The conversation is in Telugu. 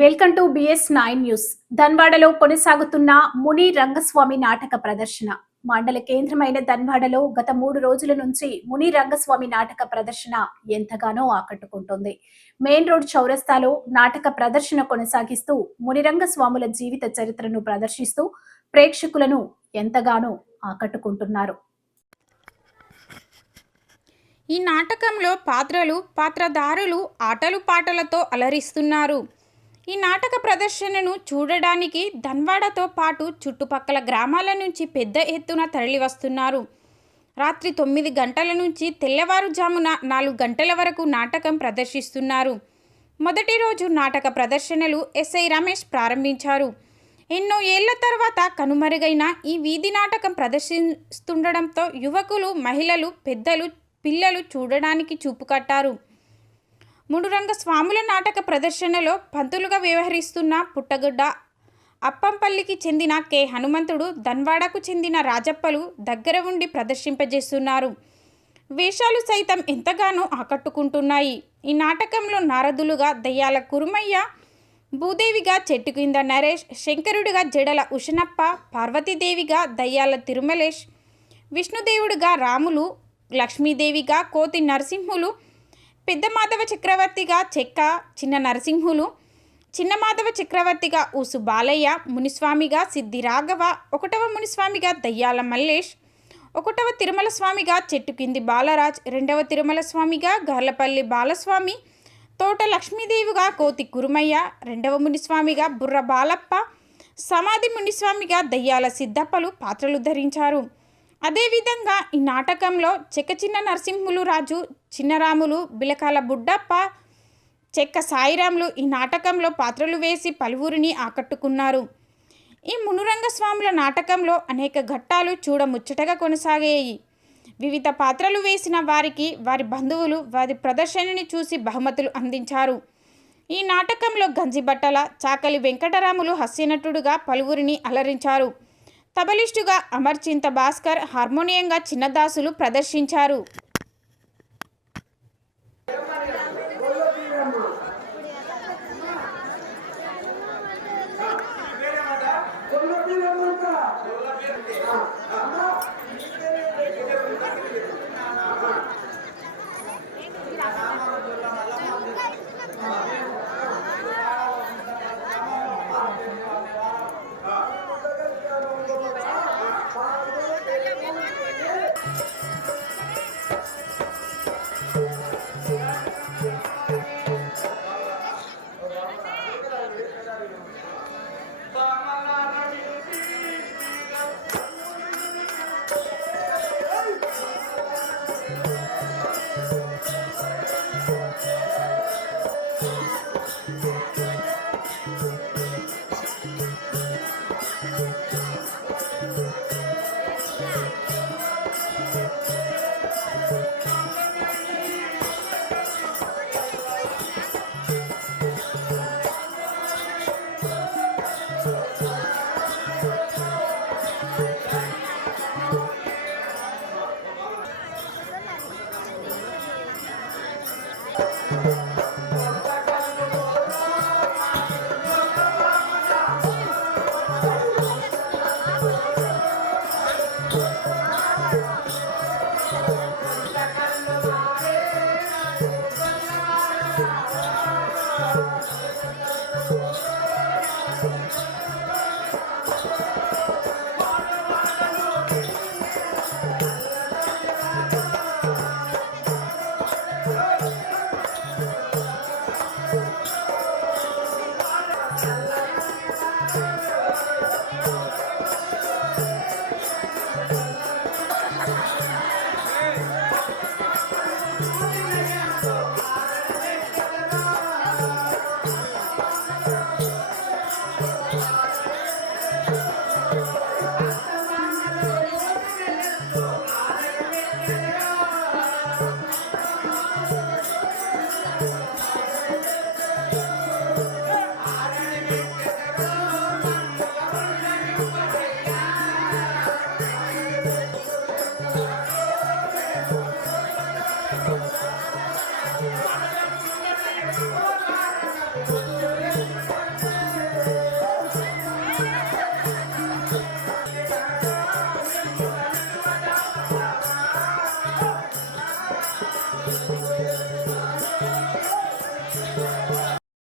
Welcome to BS 9 news. ధన్వాడలో కొనసాగుతున్న ముని రంగస్వామి నాటక ప్రదర్శన. మండల కేంద్రమైన ధన్వాడలో గత 3 రోజుల నుంచి ముని రంగస్వామి నాటక ప్రదర్శన ఎంతగానో ఆకట్టుకుంటోంది. మెయిన్ రోడ్ చౌరస్తాలో నాటక ప్రదర్శన కొనసాగిస్తూ ముని రంగస్వాముల జీవిత చరిత్రను ప్రదర్శిస్తూ ప్రేక్షకులను ఎంతగానో ఆకట్టుకుంటున్నారు. ఈ నాటకంలో పాత్రదారులు ఆటలు పాటలతో అలరిస్తున్నారు. ఈ నాటక ప్రదర్శనను చూడడానికి ధన్వాడతో పాటు చుట్టుపక్కల గ్రామాల నుంచి పెద్ద ఎత్తున తరలివస్తున్నారు. రాత్రి 9 గంటల నుంచి తెల్లవారుజామున 4 గంటల వరకు నాటకం ప్రదర్శిస్తున్నారు. మొదటి రోజు నాటక ప్రదర్శనలు ఎస్ఐ రమేష్ ప్రారంభించారు. ఎన్నో ఏళ్ల తర్వాత కనుమరుగైన ఈ వీధి నాటకం ప్రదర్శిస్తుండడంతో యువకులు, మహిళలు, పెద్దలు, పిల్లలు చూడడానికి చూపుకట్టారు. మునురంగ స్వాముల నాటక ప్రదర్శనలో పంతులుగా వ్యవహరిస్తున్న పుట్టగుడ్డ అప్పంపల్లికి చెందిన కె హనుమంతుడు, ధన్వాడకు చెందిన రాజప్పలు దగ్గర ఉండి ప్రదర్శింపజేస్తున్నారు. వేషాలు సైతం ఎంతగానో ఆకట్టుకుంటున్నాయి. ఈ నాటకంలో నారదులుగా దయ్యాల కురుమయ్య, భూదేవిగా చెట్టు కింద నరేష్, శంకరుడిగా జడల ఉషనప్ప, పార్వతీదేవిగా దయ్యాల తిరుమలేష్, విష్ణుదేవుడిగా రాములు, లక్ష్మీదేవిగా కోతి నరసింహులు, పెద్ద మాధవ చక్రవర్తిగా చెక్క చిన్న నరసింహులు, చిన్న మాధవ చక్రవర్తిగా ఊసు బాలయ్య, మునిస్వామిగా సిద్ధి రాఘవ, 1వ మునిస్వామిగా దయ్యాల మల్లేష్, 1వ తిరుమల స్వామిగా చెట్టు కింది బాలరాజ్, 2వ తిరుమల స్వామిగా గార్లపల్లి బాలస్వామి, తోట లక్ష్మీదేవిగా కోతి కురుమయ్య, 2వ మునిస్వామిగా బుర్ర బాలప్ప, సమాధి మునిస్వామిగా దయ్యాల సిద్ధప్పలు పాత్రలు ధరించారు. అదేవిధంగా ఈ నాటకంలో చెక్క చిన్న నరసింహులు రాజు, చిన్నరాములు, బిలకాల బుడ్డప్ప, చెక్క సాయిరాములు ఈ నాటకంలో పాత్రలు వేసి పలువురిని ఆకట్టుకున్నారు. ఈ మునురంగ స్వాముల నాటకంలో అనేక ఘట్టాలు చూడముచ్చటగా కొనసాగాయి. వివిధ పాత్రలు వేసిన వారికి వారి బంధువులు వారి ప్రదర్శనని చూసి బహుమతులు అందించారు. ఈ నాటకంలో గంజిబట్టల చాకలి వెంకటరాములు హాస్యనటుడుగా పలువురిని అలరించారు. తబలిస్టుగా అమర్చింత భాస్కర్, హార్మోనియంగా చిన్నదాసులు ప్రదర్శించారు.